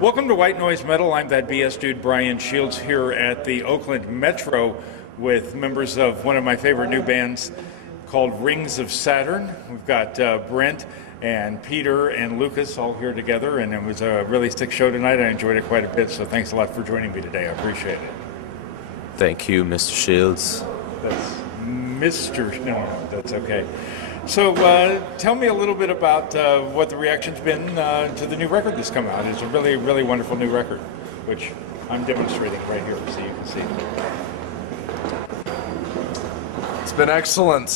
Welcome to White Noise Metal. I'm that BS dude Brian Shields here at the Oakland Metro with members of one of my favorite new bands called Rings of Saturn. We've got Brent and Peter and Lucas all here together, and it was a really sick show tonight. I enjoyed it quite a bit, so thanks a lot for joining me today. I appreciate it. Thank you, Mr. Shields. That's Mr. No, that's okay. So tell me a little bit about what the reaction's been to the new record that's come out. It's a really, really wonderful new record, which I'm demonstrating right here so you can see. It's been excellent.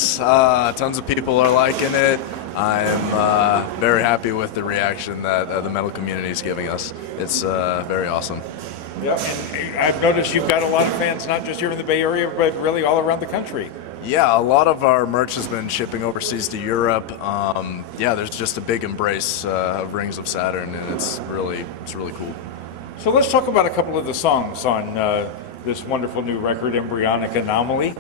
Tons of people are liking it. I'm very happy with the reaction that the metal community is giving us. It's very awesome. Yeah, and I've noticed you've got a lot of fans, not just here in the Bay Area, but really all around the country. Yeah, a lot of our merch has been shipping overseas to Europe. Yeah, there's just a big embrace of Rings of Saturn, and it's really cool. So let's talk about a couple of the songs on this wonderful new record, Embryonic Anomaly.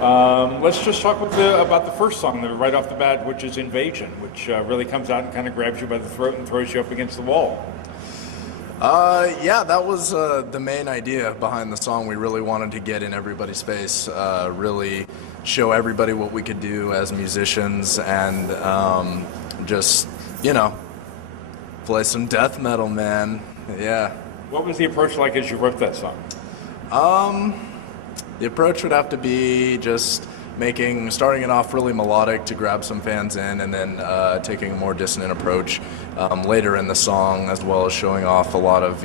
Let's just talk about the first song right off the bat, which is Invasion, which really comes out and kind of grabs you by the throat and throws you up against the wall. Yeah, that was the main idea behind the song. We really wanted to get in everybody's face, really show everybody what we could do as musicians, and just, play some death metal, man. Yeah. What was the approach like as you wrote that song? The approach would have to be just starting it off really melodic to grab some fans in, and then taking a more dissonant approach later in the song, as well as showing off a lot of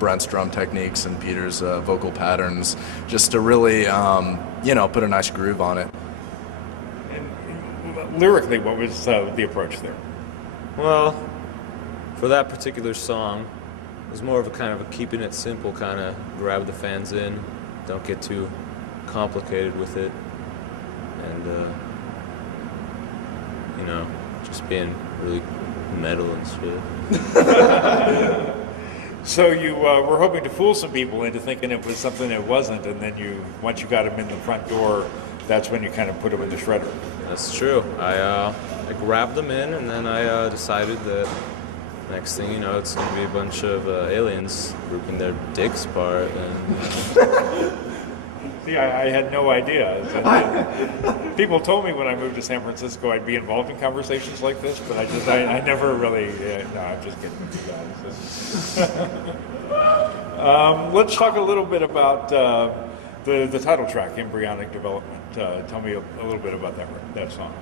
Brent's drum techniques and Peter's vocal patterns, just to really put a nice groove on it. And lyrically, what was the approach there? Well, for that particular song, it was more of a kind of a keeping it simple, kind of grab the fans in, don't get too complicated with it, and just being really metal and shit. So you were hoping to fool some people into thinking it was something it wasn't, and then once you got them in the front door, that's when you kind of put them in the shredder. That's true. I grabbed them in, and then I decided that next thing you know, it's going to be a bunch of aliens ripping their dicks apart. And See, I had no idea. People told me when I moved to San Francisco I'd be involved in conversations like this, but I never really, no, I'm just kidding with you guys. Let's talk a little bit about the title track, Embryonic Development. Tell me a little bit about that song.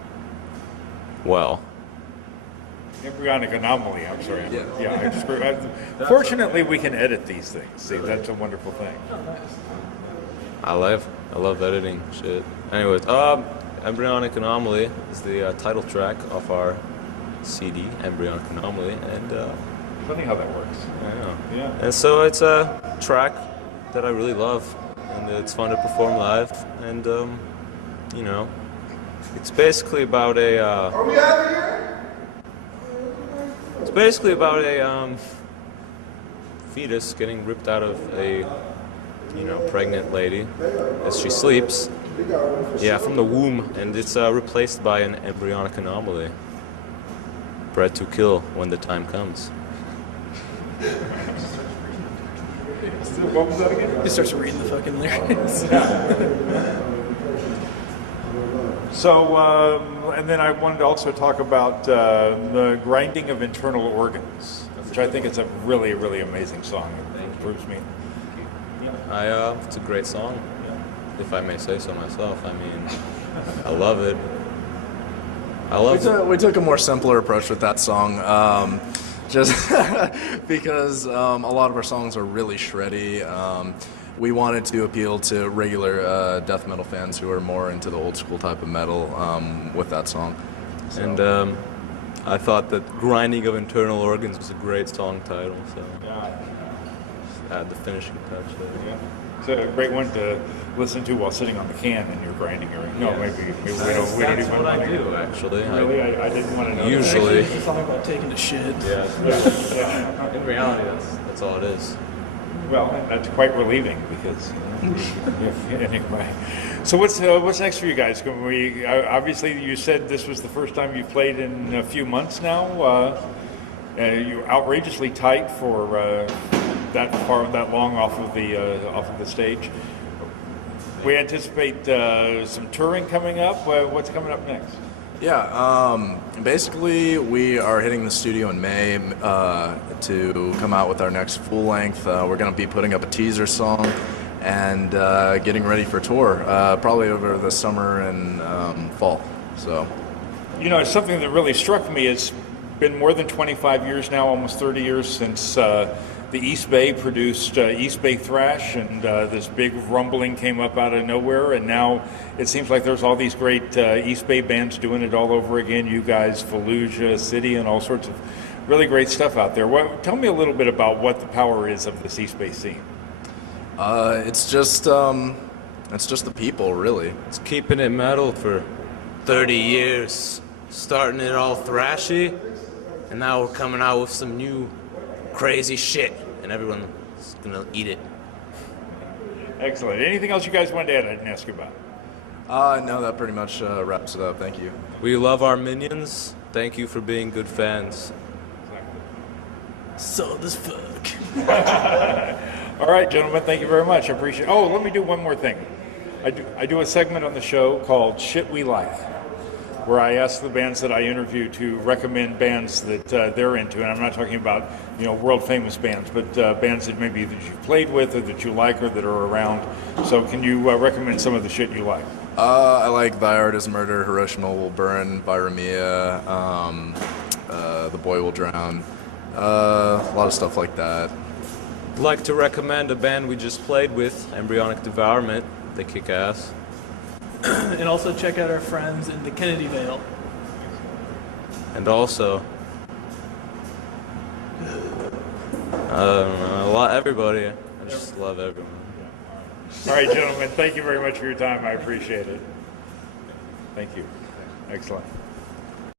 well, Embryonic Anomaly, I'm sorry. Yeah. Fortunately, we can edit these things. See, that's a wonderful thing. I love editing shit. Anyways, Embryonic Anomaly is the title track of our CD, Embryonic Anomaly, and Funny how that works. I know. Yeah. And so it's a track that I really love, and it's fun to perform live, and it's basically about a. Are we out of here? It's basically about a fetus getting ripped out of a pregnant lady as she sleeps. Yeah, from the womb, and it's replaced by an embryonic anomaly. Bred to kill when the time comes. What was that again? He starts reading the fucking lyrics. So, and then I wanted to also talk about the grinding of internal organs, which I think is a really, really amazing song. It improves me. It's a great song, if I may say so myself. I mean, I love it. We took a more simpler approach with that song, just because a lot of our songs are really shreddy. We wanted to appeal to regular death metal fans who are more into the old school type of metal with that song. So. And I thought that Grinding of Internal Organs was a great song title, so add the finishing touch there. Yeah. It's a great one to listen to while sitting on the can and you're grinding your. No, Yes. maybe we don't. We don't That's even. what I do, actually. Really, I didn't want to know. Usually. It's a song about taking a shit. Yeah. In reality, that's all it is. Well, that's quite relieving because. Anyway, so what's next for you guys? Can we obviously you said this was the first time you played in a few months now. You're outrageously tight for that long off of the stage. We anticipate some touring coming up. What's coming up next? Yeah, basically we are hitting the studio in May to come out with our next full length. We're going to be putting up a teaser song and getting ready for tour, probably over the summer and fall. So, You know, it's something that really struck me. It's been more than 25 years now, almost 30 years since the East Bay produced East Bay Thrash, and this big rumbling came up out of nowhere, and now it seems like there's all these great East Bay bands doing it all over again. You guys, Fallujah, City, and all sorts of really great stuff out there. Tell me a little bit about what the power is of this East Bay scene. it's just the people, really. It's keeping it metal for 30 years. Starting it all thrashy, and now we're coming out with some new crazy shit, and everyone's gonna eat it. Excellent. Anything else you guys wanted to add I didn't ask you about? No, that pretty much wraps it up. Thank you. We love our minions. Thank you for being good fans. So this fuck. All right, gentlemen, thank you very much. I appreciate it. Oh, let me do one more thing. I do a segment on the show called Shit We Like, where I ask the bands that I interview to recommend bands that they're into, and I'm not talking about world famous bands, but bands that maybe that you've played with or that you like or that are around. So can you recommend some of the shit you like? I like Thy Art Is Murder, Hiroshima Will Burn, Byramia, The Boy Will Drown, a lot of stuff like that. I'd like to recommend a band we just played with, Embryonic Devourment. They kick ass. And also check out our friends in the Kennedy Vale. And also, I don't know, everybody. I just love everyone. All right, gentlemen, thank you very much for your time. I appreciate it. Thank you. Excellent.